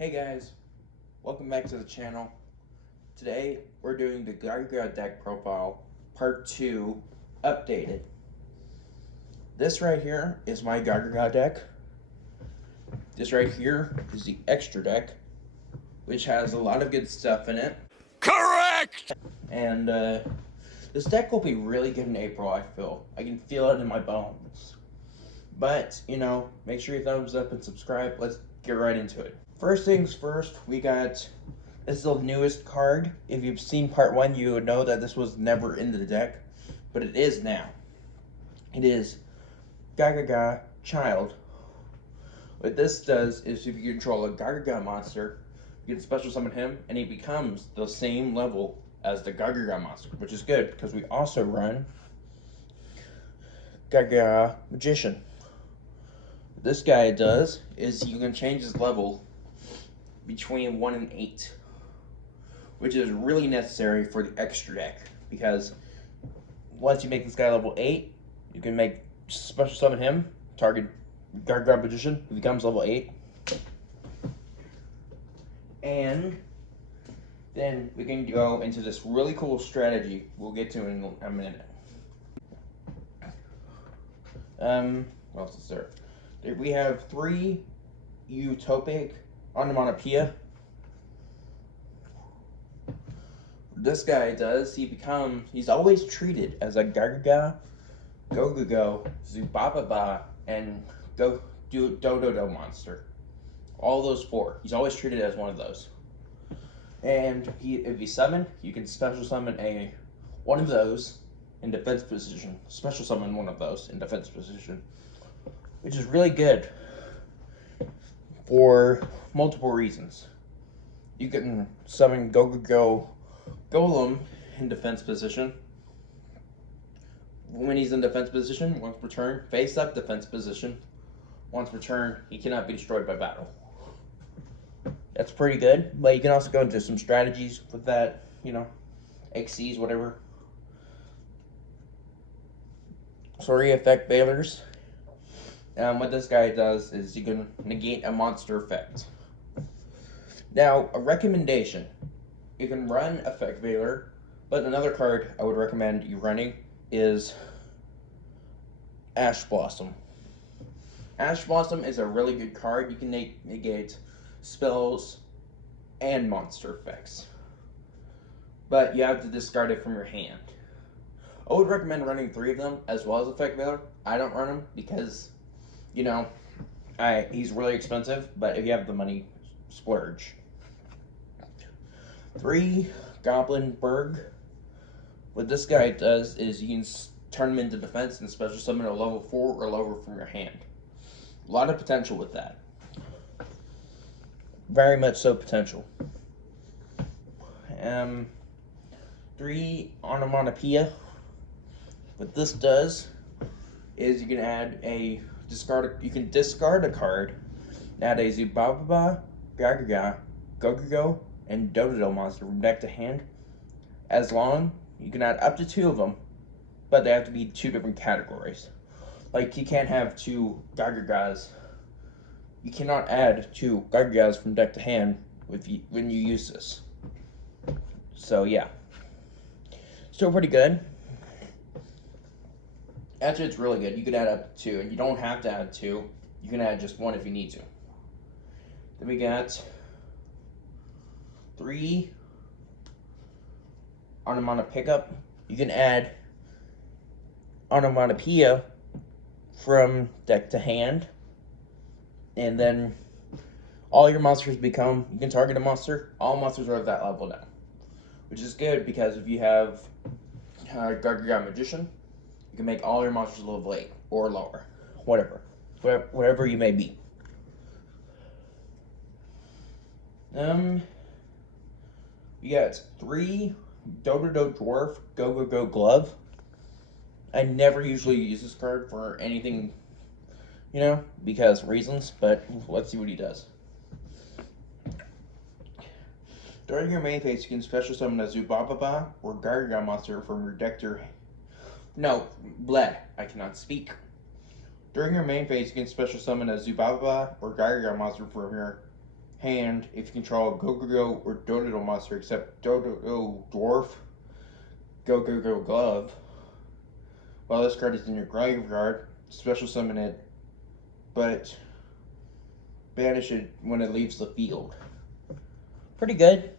Hey guys, welcome back to the channel. Today we're doing the Gagaga deck profile part 2 updated. This right here is my Gagaga deck. This right here is the extra deck, which has a lot of good stuff in it. Correct! And this deck will be really good in April, I feel. I can feel it in my bones. But, make sure you thumbs up and subscribe. Let's get right into it. First things first, this is the newest card. If you've seen part 1, you would know that this was never in the deck, but it is now. It is Gagaga Child. What this does is if you control a Gagaga monster, you can special summon him, and he becomes the same level as the Gagaga monster, which is good, because we also run Gagaga Magician. What this guy does is you can change his level between 1 and 8, which is really necessary for the extra deck, because once you make this guy level 8, you can make special summon him, target Gagaga Magician, he becomes level 8, and then we can go into this really cool strategy we'll get to in a minute. What else is there? We have 3 utopic onomatopoeia. This guy does, he's always treated as a gagaga, go, zubababa, and do monster. All those 4. He's always treated as one of those. And if you summon, you can special summon one of those in defense position. Special summon one of those in defense position, which is really good for multiple reasons. You can summon Golem in defense position. When he's in defense position, once per turn, face up defense position. Once per turn, he cannot be destroyed by battle. That's pretty good, but you can also go into some strategies with that, XCs, whatever. Sorry, effect failures. What this guy does is you can negate a monster effect. Now, a recommendation. You can run Effect Veiler, but another card I would recommend you running is Ash Blossom. Ash Blossom is a really good card. You can negate spells and monster effects, but you have to discard it from your hand. I would recommend running 3 of them as well as Effect Veiler. I don't run them because, he's really expensive, but if you have the money, splurge. 3 Goblin Berg. What this guy does is you can turn him into defense and special summon a level 4 or lower from your hand. A lot of potential with that. Very much so potential. 3 Onomatopoeia. What this does is you can discard a card, add a Zubababa, Gagaga, Gogogo, and Dodo monster from deck to hand. As long, you can add up to 2 of them, but they have to be 2 different categories. Like, you can't have 2 Gagagas. You cannot add 2 Gagagas from deck to hand when you use this. So, yeah. Still pretty good. Actually, it's really good. You could add up to 2, and you don't have to add 2. You can add just 1 if you need to. Then we got 3 Onomatopoeia Pickup. You can add Onomatopoeia from deck to hand, and then all your monsters you can target a monster. All monsters are at that level now, which is good because if you have Gagaga Magician, you can make all your monsters level 8 or lower, whatever you may be. We got 3 Dodo Dwarf Go Glove. I never usually use this card for anything, because reasons, but let's see what he does. During your main phase, you can special summon a Zubababa or Gagaga monster from your deck to I cannot speak. During your main phase, you can special summon a Zubababa or Gagaga monster from your hand if you control a Go-Go or Dodo monster, except Dodo Dwarf, Go-Go Glove. While this card is in your graveyard, special summon it, but banish it when it leaves the field. Pretty good.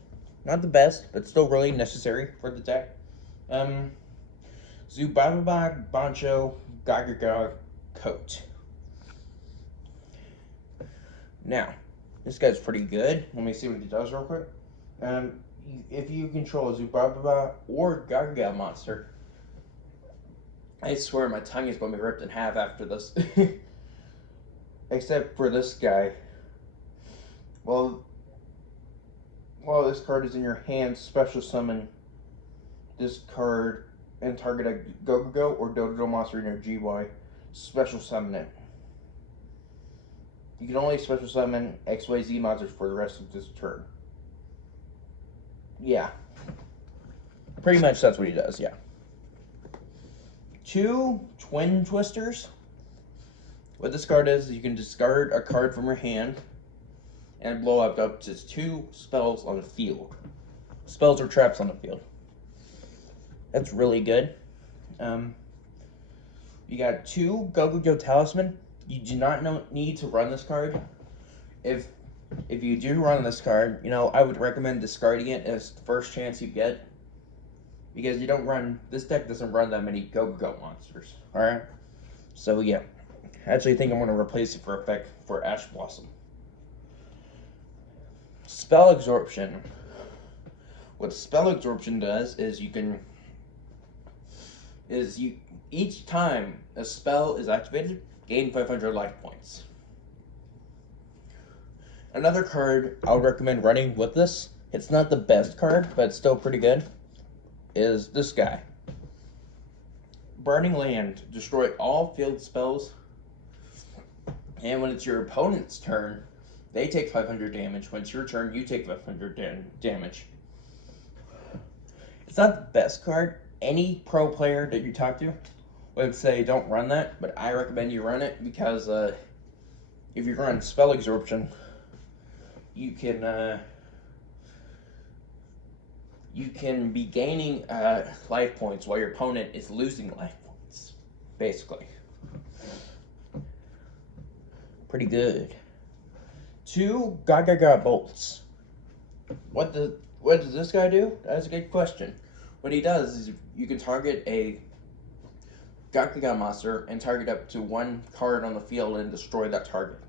Not the best, but still really necessary for the deck. Zubababa Bancho Gagaga Coat. Now, this guy's pretty good. Let me see what he does real quick. If you control a Zubababa or Gagaga monster, I swear my tongue is going to be ripped in half after this. Except for this guy. Well, while this card is in your hand, special summon this card and target a Go-Go or Dodo monster in your GY. Special summon it. You can only special summon XYZ monsters for the rest of this turn. Yeah. Pretty much that's what he does, yeah. 2 Twin Twisters. What this card is you can discard a card from your hand and blow up to 2 spells on the field. Spells or traps on the field. That's really good. You got 2 Go-Go Talisman. You do not need to run this card. If you do run this card, I would recommend discarding it as the first chance you get. Because you don't run, this deck doesn't run that many Go-Go monsters. Alright? So yeah. I actually think I'm going to replace it for effect for Ash Blossom. Spell Absorption. What Spell Absorption does is each time a spell is activated, gain 500 life points. Another card I would recommend running with this, it's not the best card, but it's still pretty good, is this guy. Burning Land. Destroy all field spells, and when it's your opponent's turn, they take 500 damage. When it's your turn, you take 500 damage. It's not the best card. Any pro player that you talk to would say don't run that, but I recommend you run it because if you run Spell Absorption, you can be gaining life points while your opponent is losing life points, basically. Pretty good. 2 Gagaga Bolts. What does this guy do? That's a good question. What he does is you can target a Gagaga monster and target up to 1 card on the field and destroy that target.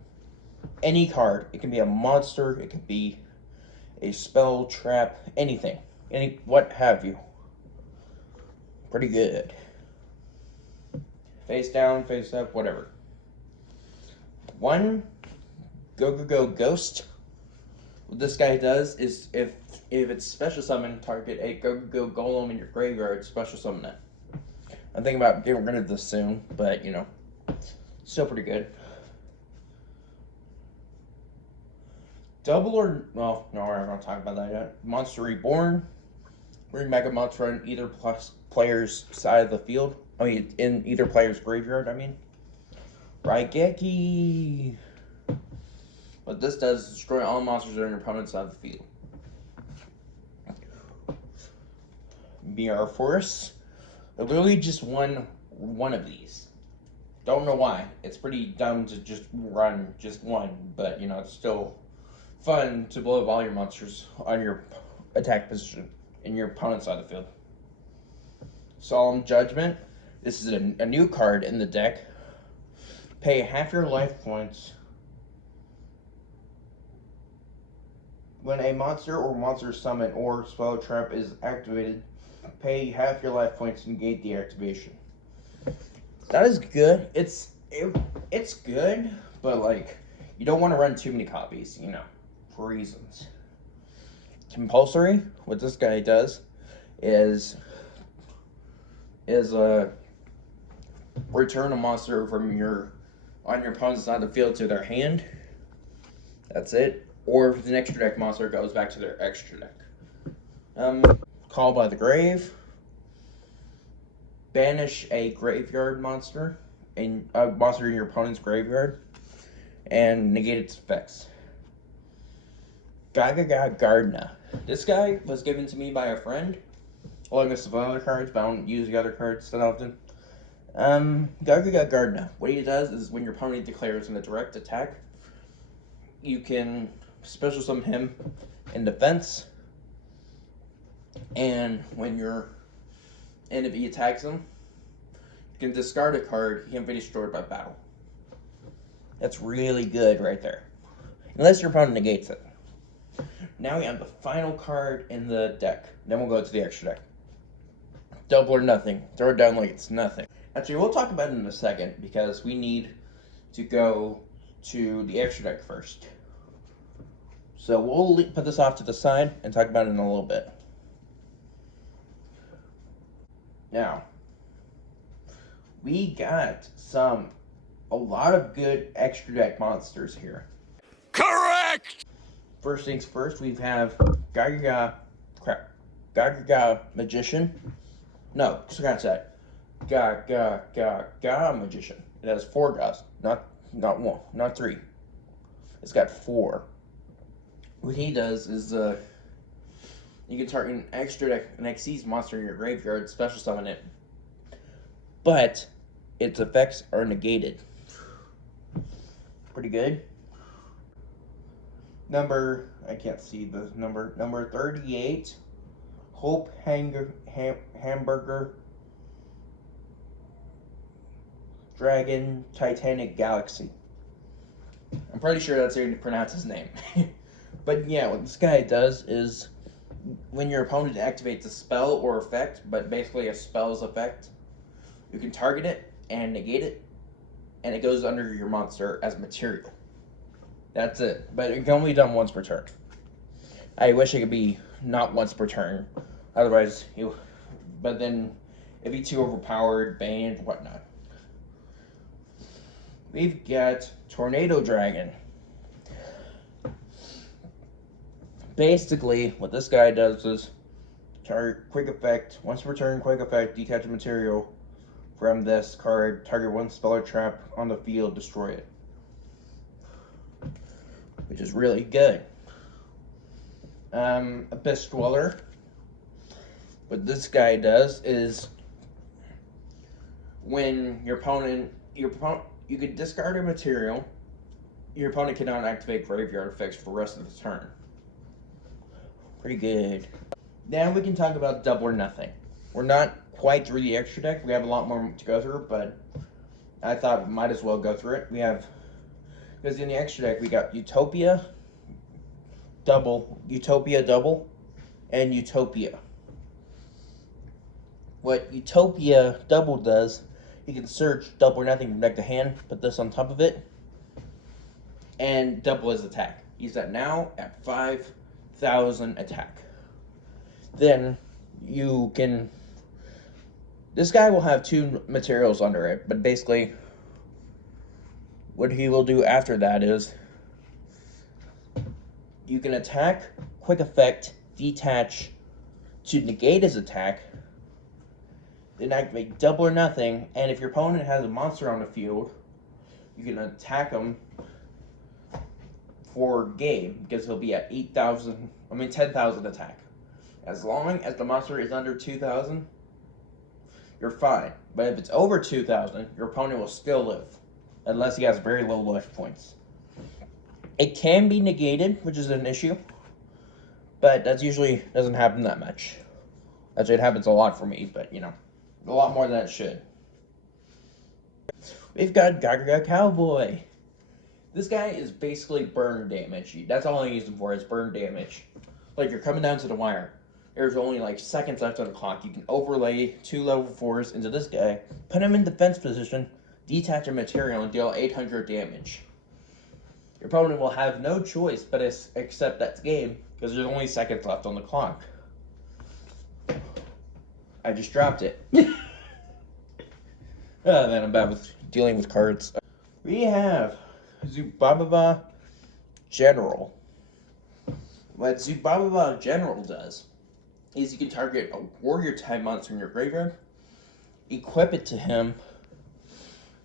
Any card. It can be a monster, it can be a spell, trap, anything. What have you. Pretty good. Face down, face up, whatever. 1 Go-Go Ghost. What this guy does is if it's special summon, target a Go-Go Golem in your graveyard, special summon it. I'm thinking about getting rid of this soon, but still pretty good. Double or well, no, we're not gonna talk about that yet. Monster Reborn. Bring Mega Monster on either player's side of the field. I mean, in either player's graveyard. Raigeki. What this does is destroy all monsters on your opponent's side of the field. Mirror Force. I literally just won one of these. Don't know why. It's pretty dumb to just run just one, but it's still fun to blow up all your monsters on your attack position in your opponent's side of the field. Solemn Judgment. This is a new card in the deck. Pay half your life points when a monster or monster summon or spell trap is activated. Pay half your life points and negate the activation. That is good. It's good, but you don't want to run too many copies, for reasons. Compulsory. What this guy does is return a monster from on your opponent's side of the field to their hand. That's it. Or if it's an extra deck monster, it goes back to their extra deck. Call by the Grave. Banish a graveyard monster, a monster in your opponent's graveyard, and negate its effects. gagaga. This guy was given to me by a friend, along with some other cards, but I don't use the other cards that often. Gagaga. What he does is when your opponent declares a direct attack, you can special summon him in defense, and if he attacks him, you can discard a card. He can't be destroyed by battle. That's really good right there. Unless your opponent negates it. Now we have the final card in the deck. Then we'll go to the extra deck. Double or nothing. Throw it down like it's nothing. Actually, we'll talk about it in a second because we need to go to the extra deck first. So we'll put this off to the side and talk about it in a little bit. Now, we got a lot of good extra deck monsters here. Correct! First things first, we have Gagaga Magician. No, scratch that. Gagaga Magician. It has 4 guys, not one, not 3. It's got 4. What he does is you can target an extra deck, an Xyz monster in your graveyard, special summon it, but its effects are negated. Pretty good. I can't see the number. Number 38, Hope Hamburger Dragon Titanic Galaxy. I'm pretty sure that's how you pronounce his name. But yeah, what this guy does is when your opponent activates a spell or effect, but basically a spell's effect, you can target it and negate it, and it goes under your monster as material. That's it. But it can only be done once per turn. I wish it could be not once per turn. Otherwise, but then it'd be too overpowered, banned, whatnot. We've got Tornado Dragon. Basically, what this guy does is target quick effect. Once per turn, quick effect, detach a material from this card, target one spell or trap on the field, destroy it. Which is really good. Abyss Dweller. What this guy does is when your opponent, you could discard a material, your opponent cannot activate graveyard effects for the rest of the turn. Pretty good. Now we can talk about double or nothing. We're not quite through the extra deck. We have a lot more to go through, but I thought we might as well go through it. Because in the extra deck we got Utopia double, and Utopia. What Utopia double does, you can search double or nothing from deck to hand, put this on top of it, and double his attack. He's at now at 5,000 attack. Then this guy will have 2 materials under it, but basically what he will do after that is you can attack, quick effect, detach to negate his attack, then activate double or nothing, and if your opponent has a monster on the field, you can attack him for game, because he'll be at 10,000 attack. As long as the monster is under 2,000, you're fine. But if it's over 2,000, your opponent will still live, unless he has very low life points. It can be negated, which is an issue, but that usually doesn't happen that much. Actually, it happens a lot for me, but a lot more than it should. We've got Gagaga Cowboy. This guy is basically burn damage. That's all I use him for, is burn damage. Like, you're coming down to the wire. There's only like seconds left on the clock. You can overlay 2 level 4s into this guy, put him in defense position, detach a material, and deal 800 damage. Your opponent will have no choice but accept that game, because there's only seconds left on the clock. I just dropped it. Oh man, I'm bad with dealing with cards. We have Zubababa General. What Zubababa General does is you can target a warrior type monster in your graveyard, equip it to him,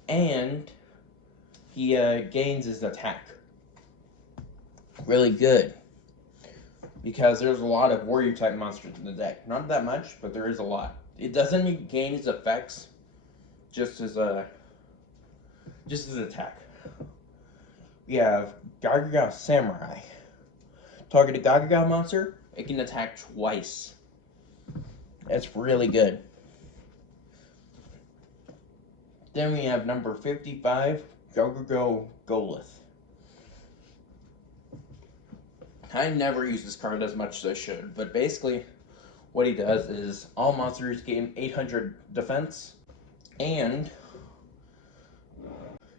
and he gains his attack. Really good. because there's a lot of warrior type monsters in the deck. Not that much, but there is a lot. It doesn't gain its effects just as attack. We have Gagaga Samurai. Target a gagaga monster, it can attack twice. That's really good. Then we have number 55, Gagaga Golith. I never use this card as much as I should, but basically what he does is all monsters gain 800 defense, and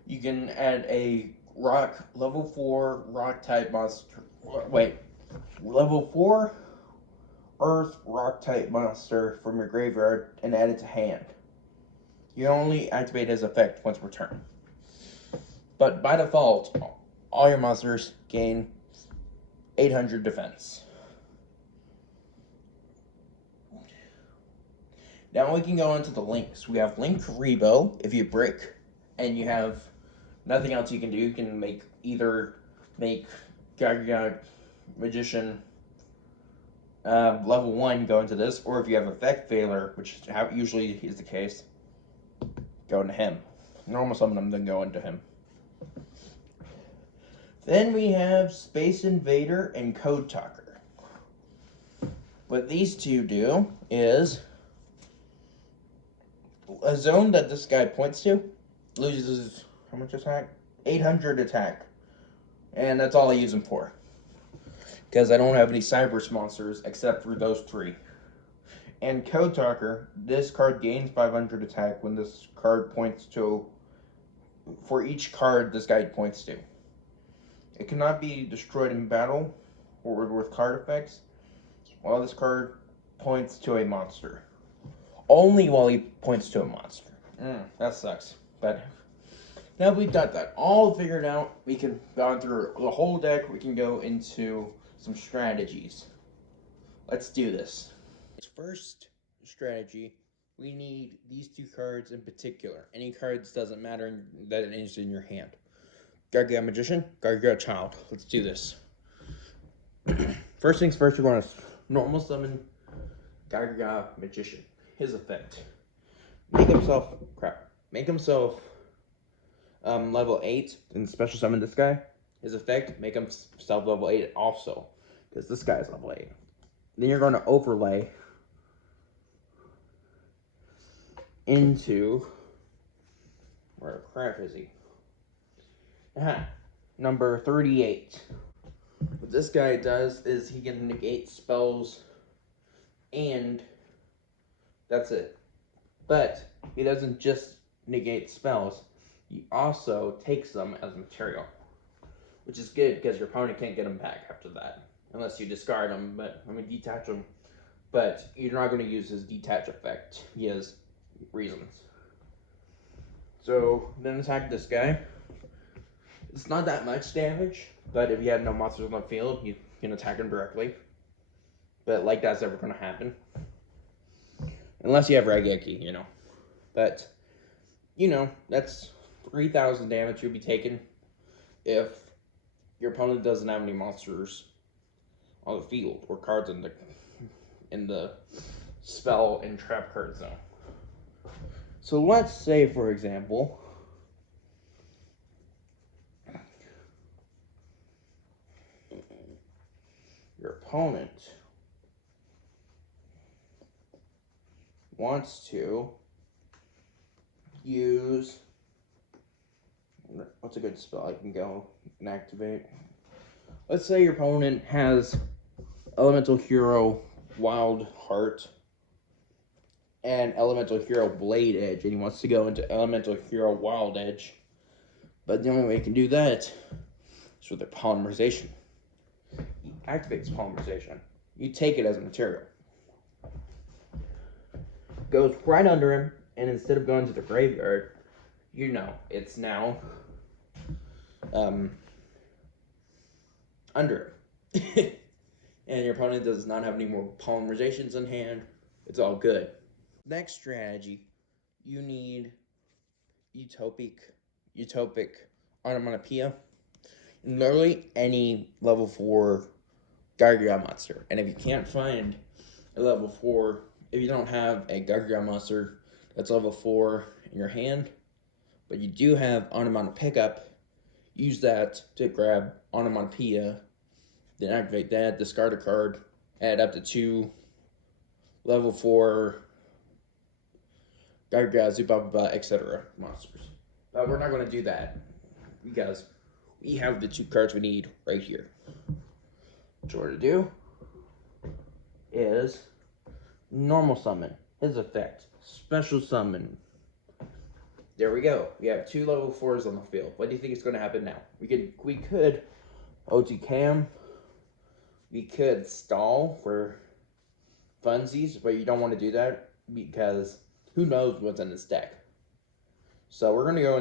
you can add a level 4 rock type monster. Wait, level 4 earth rock type monster from your graveyard and add it to hand. You only activate his effect once per turn. But by default, all your monsters gain 800 defense. Now we can go into the links. We have Link Rebo. If you brick and you have nothing else you can do, you can make Gagaga Magician level 1 go into this, or if you have effect failure, which usually is the case, go into him. Normal summon them, then go into him. Then we have Space Invader and Code Talker. What these two do is a zone that this guy points to loses how much attack? 800 attack. And that's all I use them for. Because I don't have any Cybers monsters except for those 3. And Code Talker, this card gains 500 attack when this card points to, for each card this guy points to. It cannot be destroyed in battle or with card effects while this card points to a monster. Only while he points to a monster. That sucks. But now we've got that all figured out, we can go through the whole deck, we can go into some strategies. Let's do this. First strategy, we need these 2 cards in particular. Any cards doesn't matter that it is in your hand. Gagaga Magician, Gagaga Child. Let's do this. First things first, we're going to normal summon Gagaga Magician. His effect. Make himself level 8 and special summon this guy. His effect, make himself level 8 also, because this guy is level 8. Then you're going to overlay into, where crap is he? Number 38. What this guy does is he can negate spells, and that's it. But he doesn't just negate spells, he also takes them as material, which is good because your opponent can't get them back after that unless you discard them. But I mean, detach them, but you're not going to use his detach effect. He has reasons. So then attack this guy. It's not that much damage, but if you have no monsters on the field, you can attack him directly. But like that's never going to happen. Unless you have Raigeki, you know. But, you know, that's 3,000 damage you'll be taking if your opponent doesn't have any monsters on the field or cards in the spell and trap card zone. So let's say, for example, your opponent wants to use, what's a good spell I can go and activate? Let's say your opponent has Elemental Hero Wild Heart and Elemental Hero Blade Edge, and he wants to go into Elemental Hero Wild Edge. But the only way you can do that is with a polymerization. He activates polymerization. You take it as a material. Goes right under him, and instead of going to the graveyard, you know, it's now under him. And your opponent does not have any more polymerizations in hand. It's all good. Next strategy, you need utopic onomatopoeia. And literally any level 4 gagaga monster. And if you can't find a level 4, if you don't have a gagaga monster that's level 4 in your hand, but you do have onomatopoeia pickup, use that to grab onomatopoeia, then activate that, discard a card, add up to 2 level 4 gagaga, zubaba, etc. monsters. But we're not going to do that because we have the 2 cards we need right here. What we're going to do is normal summon, his effect, special summon. There we go. We have 2 level 4s on the field. What do you think is going to happen now? We could OT cam. We could stall for funsies, but you don't want to do that because who knows what's in this deck. So we're going to go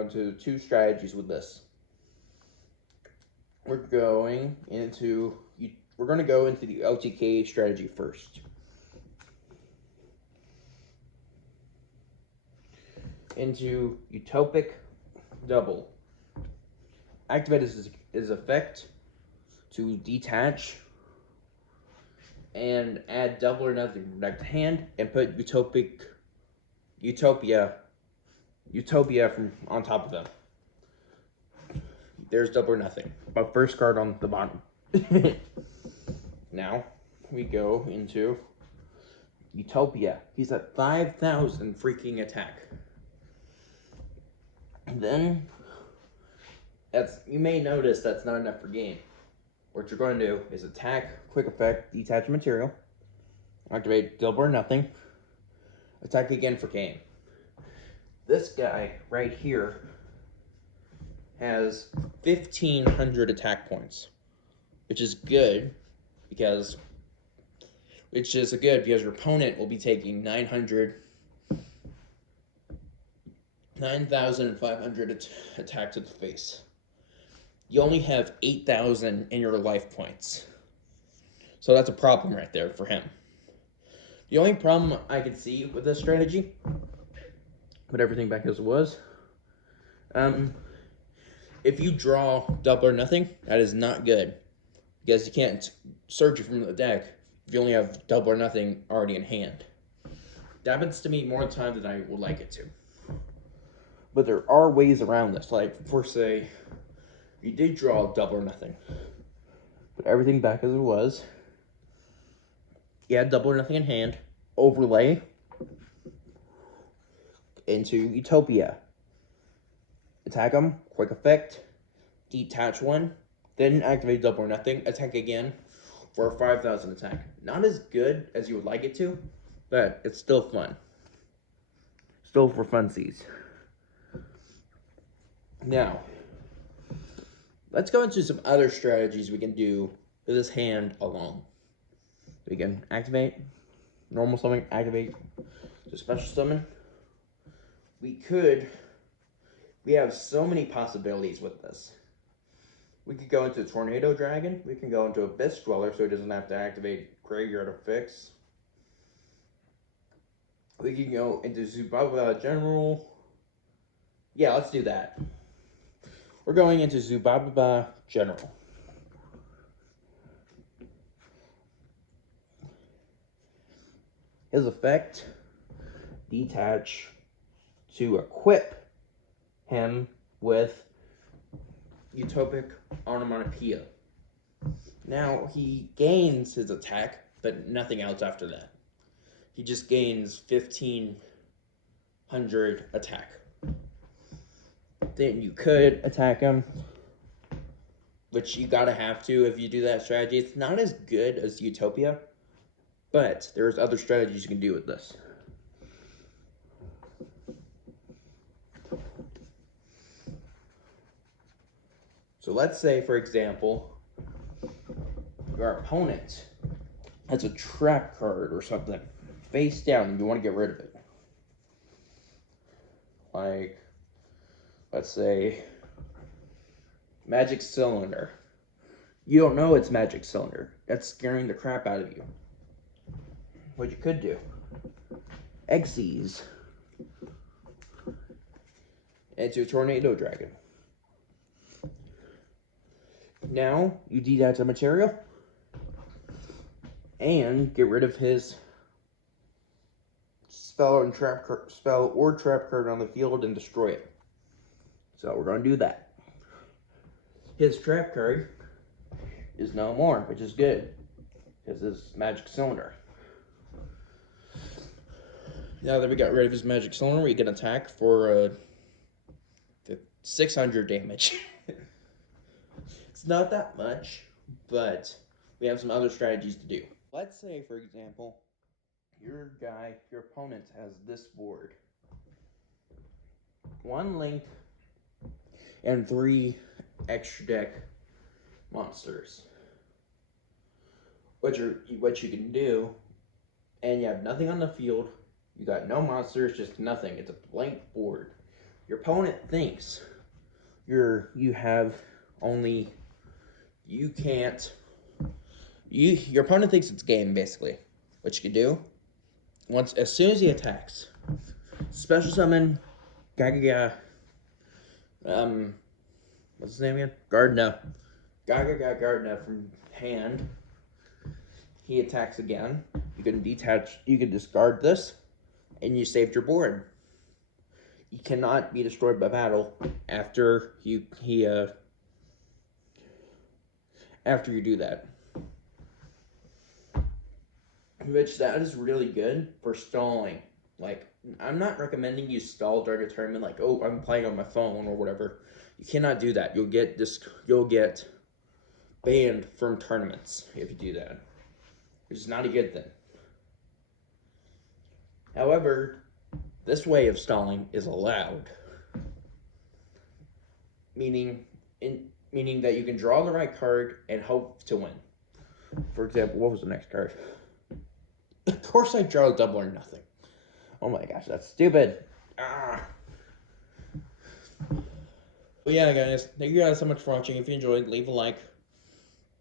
into 2 strategies with this. We're going into the OTK strategy first. Into Utopic Double. Activate his effect to detach and add double or nothing back to hand and put Utopia from on top of them. There's double or nothing. My first card on the bottom. Now we go into Utopia. He's at 5,000 freaking attack. Then you may notice that's not enough for game. What you're going to do is attack, quick effect, detach material, activate double or nothing, attack again for game. This guy right here has 1,500 attack points, which is good because your opponent will be taking 9,500 attack to the face. You only have 8,000 in your life points. So that's a problem right there for him. The only problem I can see with this strategy, put everything back as it was, if you draw double or nothing, that is not good. Because you can't search it from the deck if you only have double or nothing already in hand. That happens to me more time than I would like it to. But there are ways around this. Like, for say, you did draw double or nothing. Put everything back as it was. You had double or nothing in hand. Overlay into Utopia. Attack them. Quick effect. Detach one. Then activate double or nothing. Attack again for a 5,000 attack. Not as good as you would like it to, but it's still fun. Still for funsies. Now, let's go into some other strategies we can do with this hand alone. We can activate, normal summon, activate the special summon. We have so many possibilities with this. We could go into Tornado Dragon. We can go into Abyss Dweller so he doesn't have to activate Graveyard or Fix. We can go into Zubaba General. Yeah, let's do that. We're going into Zubaba General. His effect, detach to equip him with Utopic Onomatopoeia. Now, he gains his attack, but nothing else after that. He just gains 1,500 attack. Then you could attack him, which you gotta have to if you do that strategy. It's not as good as Utopia, but there's other strategies you can do with this. So let's say, for example, your opponent has a trap card or something face down and you want to get rid of it. Like, let's say, Magic Cylinder. You don't know it's Magic Cylinder. That's scaring the crap out of you. What you could do, Xyz into Tornado Dragon. Now you detach the material and get rid of his spell or trap card on the field and destroy it. So we're going to do that. His trap card is no more, which is good, because his magic cylinder. Now that we got rid of his magic cylinder, we can attack for 600 damage. It's not that much, but we have some other strategies to do. Let's say, for example, your opponent has this board. 1 link and 3 extra deck monsters. What you can do, and you have nothing on the field, you got no monsters, just nothing. It's a blank board. Your opponent thinks your opponent thinks it's game, basically. What you can do, as soon as he attacks, special summon gagaga, what's his name again? Gagaga from hand. He attacks again. You can discard this, and you saved your board. You cannot be destroyed by battle after you do that. Which that is really good for stalling. Like, I'm not recommending you stall during a tournament like, oh, I'm playing on my phone or whatever. You cannot do that. You'll get banned from tournaments if you do that, which is not a good thing. However, this way of stalling is allowed, meaning that you can draw the right card and hope to win. For example, what was the next card? Of course I draw a double or nothing. Oh my gosh, that's stupid. But yeah, guys, thank you guys so much for watching. If you enjoyed, leave a like,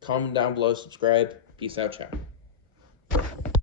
comment down below, subscribe. Peace out, ciao.